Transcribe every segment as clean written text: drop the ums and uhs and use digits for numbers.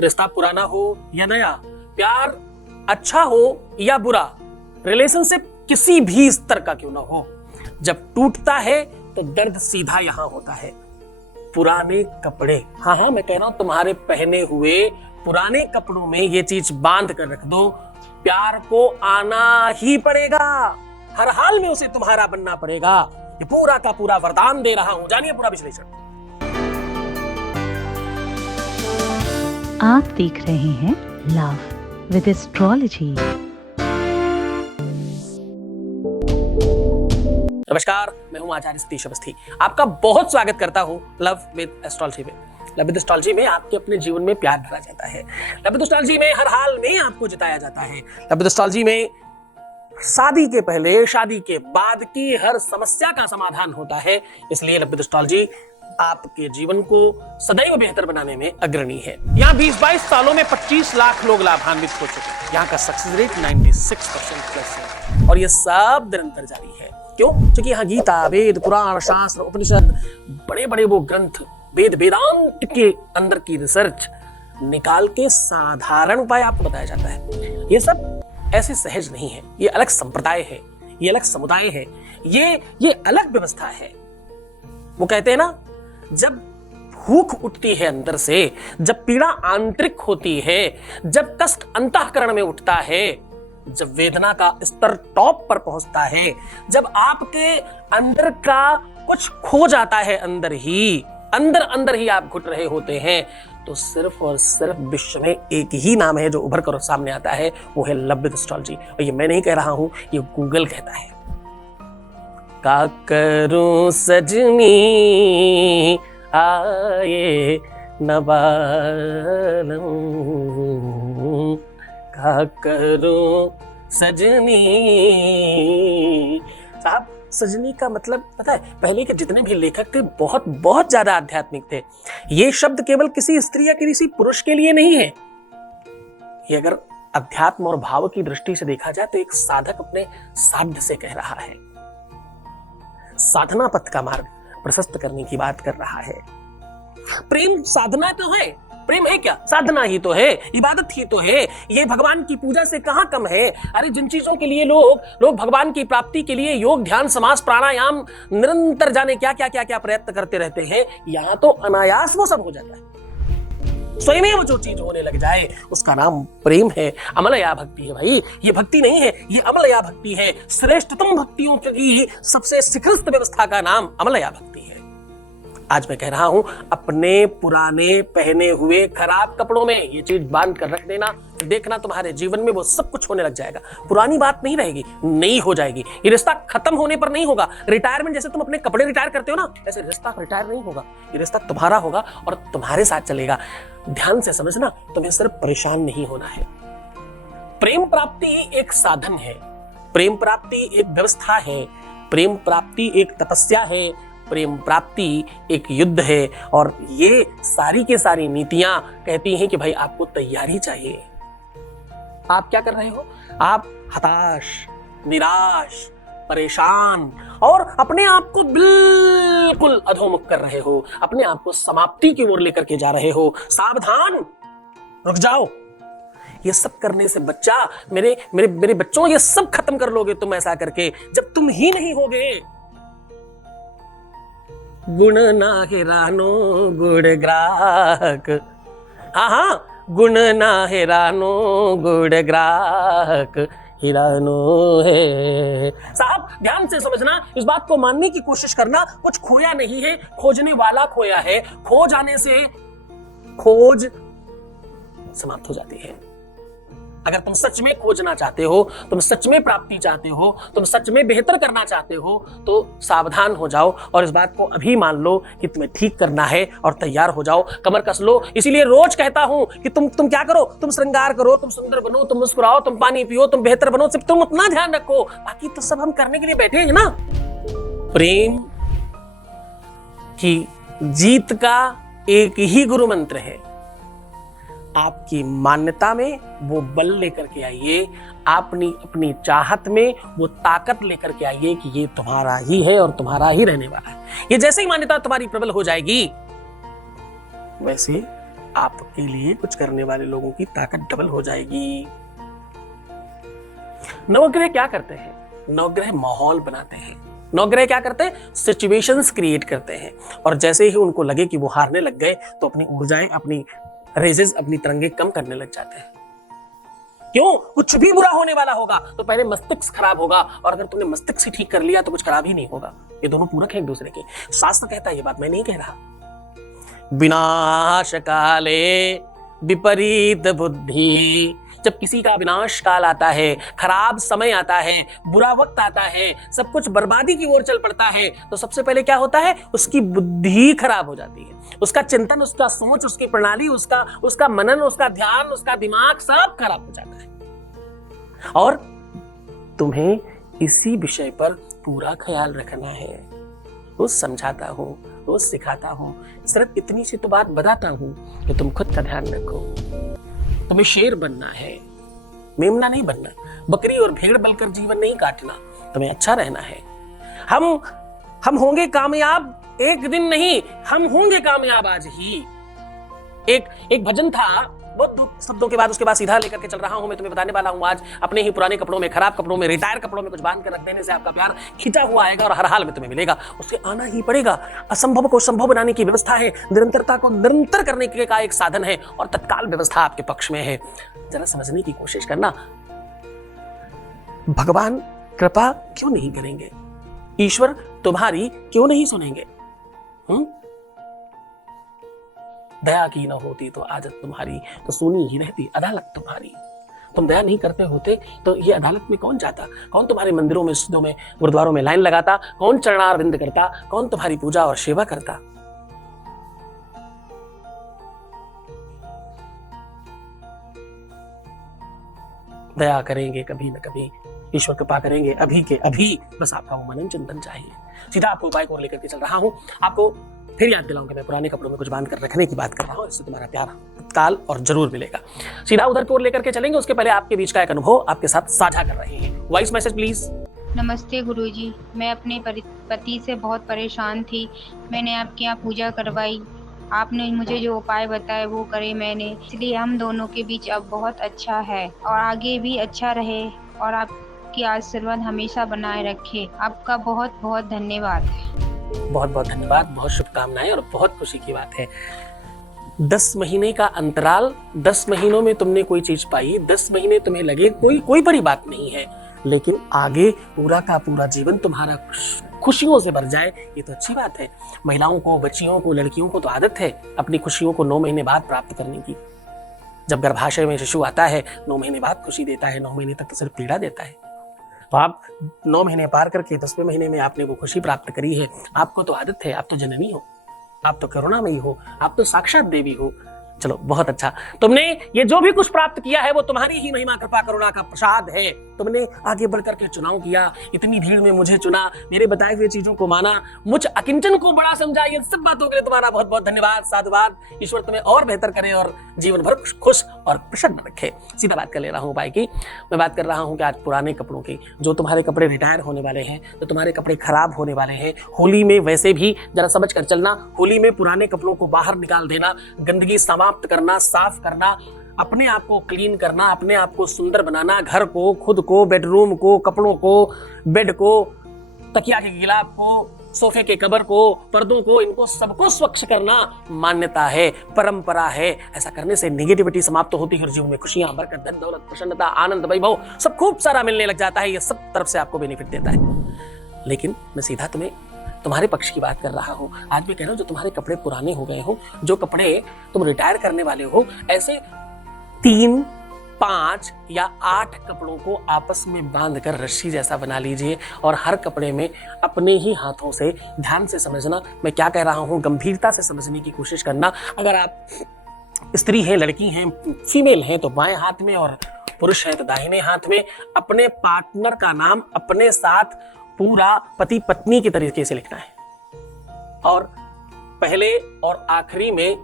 रिश्ता पुराना हो या नया, प्यार अच्छा हो या बुरा, रिलेशनशिप किसी भी स्तर का क्यों ना हो, जब टूटता है तो दर्द सीधा यहां होता है। पुराने कपड़े, हाँ मैं कह रहा हूं, तुम्हारे पहने हुए पुराने कपड़ों में ये चीज बांध कर रख दो, प्यार को आना ही पड़ेगा, हर हाल में उसे तुम्हारा बनना पड़ेगा। ये पूरा का पूरा वरदान दे रहा हूं, जानिए पूरा विश्लेषण। आप देख रहे हैं लव विद एस्ट्रोलॉजी। नमस्कार, मैं हूं आचार्य सतीश अवस्थी, आपका बहुत स्वागत करता हूं लव विद एस्ट्रोलॉजी में। लव विद एस्ट्रोलॉजी में आपके अपने जीवन में प्यार भरा जाता है। लव विद एस्ट्रोलॉजी में हर हाल में आपको जिताया जाता है। लव विद एस्ट्रोलॉजी में शादी के पहले, शादी के बाद की हर समस्या का समाधान होता है। इसलिए लव विद एस्ट्रोलॉजी आपके जीवन को सदैव बेहतर बनाने में अग्रणी है। यहाँ 20-22 सालों में 25 लाख लोग लाभान्वित हो चुके हैं। यहाँ का सक्सेस रेट 96% प्लस है और ये सब निरंतर जारी है। क्यों? क्योंकि यहाँ गीता, वेद, पुराण, शास्त्र, उपनिषद, बड़े बड़े वो ग्रंथ, वेद वेदांत के अंदर की रिसर्च निकाल के साधारण उपाय आपको बताया जाता है। ये सब ऐसे सहज नहीं है, ये अलग संप्रदाय है, ये अलग समुदाय है, ये अलग व्यवस्था है। वो कहते हैं ना, जब भूख उठती है अंदर से, जब पीड़ा आंतरिक होती है, जब कष्ट अंतःकरण में उठता है, जब वेदना का स्तर टॉप पर पहुंचता है, जब आपके अंदर का कुछ खो जाता है, अंदर ही आप घुट रहे होते हैं, तो सिर्फ और सिर्फ विश्व में एक ही नाम है जो उभर कर सामने आता है, वो है लव विद एस्ट्रोलॉजी। और ये मैं नहीं कह रहा हूं, ये गूगल कहता है। का करूं सजनी आए न बालम, का करूं सजनी। साहब, सजनी का मतलब पता है? पहले के जितने भी लेखक थे बहुत ज्यादा आध्यात्मिक थे। ये शब्द केवल किसी स्त्री या किसी पुरुष के लिए नहीं है। ये अगर अध्यात्म और भाव की दृष्टि से देखा जाए तो एक साधक अपने साध्य से कह रहा है, साधना पथ का मार्ग प्रशस्त करने की बात कर रहा है। प्रेम साधना तो है, प्रेम है क्या? साधना ही तो है, इबादत ही तो है। ये भगवान की पूजा से कहां कम है? अरे जिन चीजों के लिए लोग भगवान की प्राप्ति के लिए योग, ध्यान, समास, प्राणायाम निरंतर जाने क्या प्रयत्न करते रहते हैं, यहां तो अनायास वो सब हो जाता है। स्वयं वो जो चीज होने लग जाए उसका नाम प्रेम है, अमलया भक्ति है। भाई, ये भक्ति नहीं है, ये अमलया भक्ति है। श्रेष्ठतम भक्तियों की सबसे शिखरस्थ व्यवस्था का नाम अमलया भक्ति है। आज मैं कह रहा हूं, अपने पुराने पहने हुए खराब कपड़ों में ये चीज बांध कर रख देना, देखना तुम्हारे जीवन में वो सब कुछ होने लग जाएगा। पुरानी बात नहीं रहेगी, नई हो जाएगी। ये रिश्ता खत्म होने पर नहीं होगा। रिटायरमेंट जैसे तुम अपने कपड़े रिटायर करते हो ना, ऐसे रिश्ता रिटायर नहीं होगा। ये रिश्ता तुम्हारा होगा और तुम्हारे साथ चलेगा। ध्यान से समझना, तुम्हें सिर्फ परेशान नहीं होना है। प्रेम प्राप्ति एक साधन है, प्रेम प्राप्ति एक व्यवस्था है, प्रेम प्राप्ति एक तपस्या है, प्रेम प्राप्ति एक युद्ध है। और ये सारी के सारी नीतियां कहती हैं कि भाई आपको तैयारी चाहिए। आप क्या कर रहे हो? आप हताश, निराश, परेशान और अपने आप को बिल्कुल अधोमुख कर रहे हो, अपने आप को समाप्ति की ओर लेकर के जा रहे हो। सावधान, रुक जाओ। ये सब करने से बच्चा, मेरे बच्चों, ये सब खत्म कर लोगे तुम ऐसा करके, जब तुम ही नहीं होगे। गुण ना हेरानो गुड़ ग्राहक, हाँ, गुण ना हेरानो गुड़ ग्राहक, हिरानो है। साहब, ध्यान से समझना, इस बात को मानने की कोशिश करना, कुछ खोया नहीं है, खोजने वाला खोया है। खो जाने से खोज समाप्त हो जाती है। अगर तुम सच में खोजना चाहते हो, तुम सच में प्राप्ति चाहते हो, तुम सच में बेहतर करना चाहते हो, तो सावधान हो जाओ और इस बात को अभी मान लो कि तुम्हें ठीक करना है और तैयार हो जाओ, कमर कस लो। इसीलिए रोज कहता हूं कि तुम क्या करो, तुम श्रृंगार करो, तुम सुंदर बनो, तुम मुस्कुराओ, तुम पानी पियो, तुम बेहतर बनो, सिर्फ तुम अपना ध्यान रखो, बाकी तो सब हम करने के लिए बैठे हैं ना। प्रेम की जीत का एक ही गुरु मंत्र है, आपकी मान्यता में वो बल लेकर के आइए, अपनी चाहत में वो ताकत लेकर के आइए कि ये तुम्हारा ही है और तुम्हारा ही रहने वाला है। ये जैसे ही मान्यता तुम्हारी प्रबल हो जाएगी, वैसे आपके लिए कुछ करने वाले लोगों की ताकत डबल हो जाएगी। नवग्रह क्या करते हैं? नवग्रह माहौल बनाते हैं। नवग्रह क्या करते हैं? सिचुएशंस क्रिएट करते हैं, और जैसे ही उनको लगे कि वो हारने लग गए तो अपनी ऊर्जाएं, अपनी रेजेस, अपनी तरंगे कम करने लग जाते हैं। क्यों? कुछ भी बुरा होने वाला होगा तो पहले मस्तिष्क खराब होगा, और अगर तुमने मस्तिष्क ठीक कर लिया तो कुछ खराब ही नहीं होगा। ये दोनों पूरक हैं एक दूसरे के। शास्त्र कहता है, ये बात मैं नहीं कह रहा। विनाश काले विपरीत बुद्धि। जब किसी का विनाश काल आता है, खराब समय आता है, बुरा वक्त आता है, सब कुछ बर्बादी की ओर चल पड़ता है, तो सबसे पहले क्या होता है? उसकी बुद्धि खराब हो जाती है। उसका चिंतन, उसका सोच, उसकी प्रणाली, उसका मनन, उसका ध्यान, उसका दिमाग सब खराब हो जाता है। और तुम्हें इसी विषय पर पूरा ख्याल रखना है। रोज समझाता हूं, रोज सिखाता हूं, सिर्फ इतनी सी तो बात बताता हूं कि तुम खुद का ध्यान रखो। तुम्हें शेर बनना है, मेमना नहीं बनना। बकरी और भेड़ बनकर जीवन नहीं काटना। तुम्हें अच्छा रहना है। हम होंगे कामयाब एक दिन नहीं, हम होंगे कामयाब आज ही। एक भजन था, बहुत दो शब्दों के बाद उसके बाद सीधा लेकर के चल रहा हूं। मैं तुम्हें बताने वाला हूं आज, अपने ही पुराने कपड़ों में, खराब कपड़ों में, रिटायर कपड़ों में कुछ बांध कर रख देने से आपका प्यार खिंचा हुआ आएगा और हर हाल में तुम्हें मिलेगा। उससे आना ही पड़ेगा। असंभव को संभव बनाने की व्यवस्था है, निरंतरता को निरंतर करने का एक साधन है, और तत्काल व्यवस्था आपके पक्ष में है। जरा समझने की कोशिश करना। भगवान कृपा क्यों नहीं करेंगे? ईश्वर तुम्हारी क्यों नहीं सुनेंगे? दया की न होती तो आदत तुम्हारी, तो सुनी ही रहती अदालत तुम्हारी। तुम दया नहीं करते होते तो ये अदालत में कौन जाता? कौन तुम्हारे मंदिरों में, मस्जिदों में, गुरुद्वारों में लाइन लगाता? कौन चरणारविंद करता? कौन तुम्हारी पूजा और सेवा करता? दया करेंगे कभी न कभी, ईश्वर कृपा करेंगे अभी के अभी। बस आपका वो मनन चिंतन चाहिए। सीधा आपको उपाय को लेकर के चल रहा हूं। आपको फिर याद दिलाऊंगा, मैं पुराने कपड़ों में कुछ बांध कर रखने की बात कर रहा हूं। इससे तुम्हारा प्यार तत्काल और जरूर मिलेगा। सीधा उधर की ओर लेकर के चलेंगे। उसके पहले आपके बीच का एक अनुभव आपके साथ साझा कर रहे हैं। Voice message please. नमस्ते गुरुजी, मैं अपने पति से बहुत परेशान थी। मैंने आपके यहाँ पूजा करवाई, आपने मुझे जो उपाय बताए वो करे मैंने, इसलिए हम दोनों के बीच अब बहुत अच्छा है और आगे भी अच्छा रहे, और आपकी आशीर्वाद हमेशा बनाए रखे। आपका बहुत बहुत धन्यवाद। बहुत बहुत धन्यवाद, बहुत शुभकामनाएं, और बहुत खुशी की बात है। 10 महीने का अंतराल, 10 महीनों में तुमने कोई चीज पाई, 10 महीने तुम्हें लगे कोई बड़ी बात नहीं है, लेकिन आगे पूरा का पूरा जीवन तुम्हारा खुशियों से भर जाए, ये तो अच्छी बात है। महिलाओं को, बच्चियों को, लड़कियों को तो आदत है अपनी खुशियों को 9 महीने बाद प्राप्त करने की। जब गर्भाशय में शिशु आता है 9 महीने बाद खुशी देता है, 9 महीने तक तो सिर्फ पीड़ा देता है। तो आप 9 महीने पार करके 10वें महीने में आपने वो खुशी प्राप्त करी है। आपको तो आदत है, आप तो जननी हो, आप तो करुणामयी हो, आप तो साक्षात देवी हो। चलो बहुत अच्छा, तुमने ये जो भी कुछ प्राप्त किया है वो तुम्हारी ही महिमा, कृपा, करुणा का प्रसाद है। तुमने आगे बढ़कर के चुनाव किया, इतनी भीड़ में मुझे चुना, मेरे बताए हुए चीजों को माना, मुझ अकिंचन को बड़ा समझा। ये सब बातों के लिए तुम्हारा बहुत बहुत धन्यवाद, साधुवाद। ईश्वर तुम्हें और बेहतर करे और जीवन भर खुश और प्रसन्न रखे। सीधा बात कर ले रहा हूँ उपाय की। मैं बात कर रहा हूँ कि आज पुराने कपड़ों की, जो तुम्हारे कपड़े रिटायर होने वाले हैं, जो तुम्हारे कपड़े खराब होने वाले हैं, होली में वैसे भी जरा समझ कर चलना। होली में पुराने कपड़ों को बाहर निकाल देना, गंदगी समाप्त करना, साफ करना, अपने आप को क्लीन करना, अपने आप को सुंदर बनाना, घर को, खुद को, बेडरूम को, कपड़ों को, बेड को, तकिया के गिलाफ को, सोफे के कवर को, पर्दों को, इनको सबको स्वच्छ करना मान्यता है, परंपरा है। ऐसा करने से नेगेटिविटी समाप्त होती है और जीवन में खुशियां, बरकत, धन दौलत, प्रसन्नता, आनंद, वैभव सब खूब सारा मिलने लग जाता है। ये सब तरफ से आपको बेनिफिट देता है। लेकिन मैं सीधा तुम्हारे पक्ष की बात कर रहा हूं। आज मैं कह रहा हूं, जो तुम्हारे कपड़े पुराने हो गए हो, जो कपड़े तुम रिटायर करने वाले हो, ऐसे 3, 5 या 8 कपड़ों को आपस में बांधकर रस्सी जैसा बना लीजिए, और हर कपड़े में अपने ही हाथों से ध्यान से समझना मैं क्या कह रहा हूं, गंभीरता से समझने की कोशिश करना। अगर आप स्त्री हैं, लड़की हैं, फीमेल हैं तो बाएं हाथ में, और पुरुष हैं तो दाहिने हाथ में अपने पार्टनर का नाम अपने साथ पूरा पति पत्नी की तरीके से लिखना है, और पहले और आखिरी में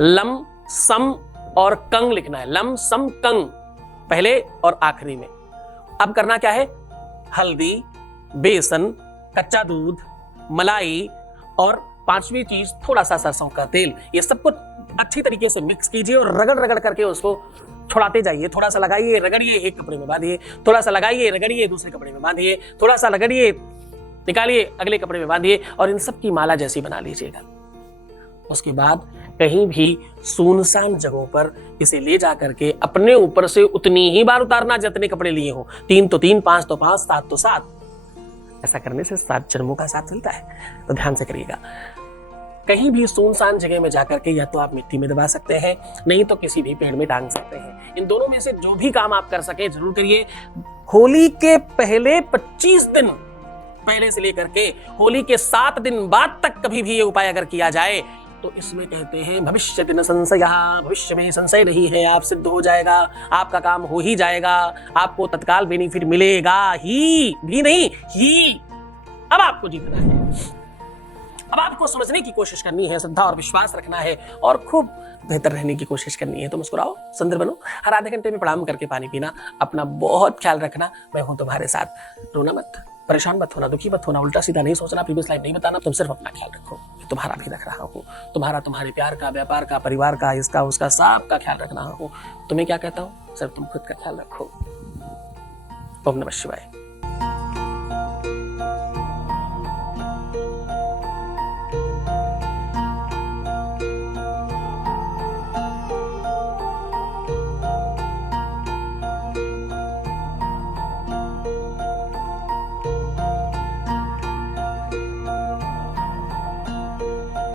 लम, सम और कंग लिखना है। लम, सम, कंग पहले और आखिरी में। अब करना क्या है, हल्दी, बेसन, कच्चा दूध, मलाई और 5वीं चीज थोड़ा सा सरसों का तेल, ये सब कुछ अच्छी तरीके से मिक्स कीजिए और रगड़ रगड़ करके उसको छुड़ाते जाइए। थोड़ा सा लगाइए, रगड़िए, एक कपड़े में बांधिए, थोड़ा सा लगाइए, रगड़िए, दूसरे कपड़े में बांधिए, थोड़ा सा रगड़िए, निकालिए, अगले कपड़े में बांधिए और इन सब की माला जैसी बना लीजिएगा। उसके बाद कहीं भी सुनसान जगहों पर इसे ले जा करके अपने ऊपर से उतनी ही बार उतारना जितने कपड़े लिए हो। 3 तो 3, 5 तो 5, 7 तो 7। ऐसा करने से 7 जन्मों का साथ चलता है, तो ध्यान से करिएगा। कहीं भी सुनसान जगह में जाकर के या तो आप मिट्टी में दबा सकते हैं, नहीं तो किसी भी पेड़ में टांग सकते हैं। इन दोनों में से जो भी काम आप कर सके जरूर करिए। होली के पहले 25 दिन पहले से लेकर के होली के 7 दिन बाद तक कभी भी ये उपाय अगर किया जाए तो इसमें कहते हैं भविष्य दिन संशय, भविष्य में संशय नहीं है, आप सिद्ध हो जाएगा, आपका काम हो ही जाएगा, आपको तत्काल बेनिफिट मिलेगा ही, भी नहीं ही। अब आपको जीतना है, अब आपको समझने की कोशिश करनी है, श्रद्धा और विश्वास रखना है और खूब बेहतर रहने की कोशिश करनी है। तो मुस्कुराओ, सुंदर बनो, हर आधे घंटे में प्रणाम करके पानी पीना, अपना बहुत ख्याल रखना। मैं हूं तुम्हारे साथ। रोना मत, परेशान मत होना, दुखी मत होना, उल्टा सीधा नहीं सोचना, प्रीवियस लाइफ नहीं बताना। तुम सिर्फ अपना ख्याल रखो, तुम्हारा भी रख रहा हूँ, तुम्हारा, तुम्हारे प्यार का, व्यापार का, परिवार का, इसका उसका सबका ख्याल रख रहा हूँ। तुम्हें क्या कहता हूँ, सिर्फ तुम खुद का ख्याल रखो। ओम नमः शिवाय।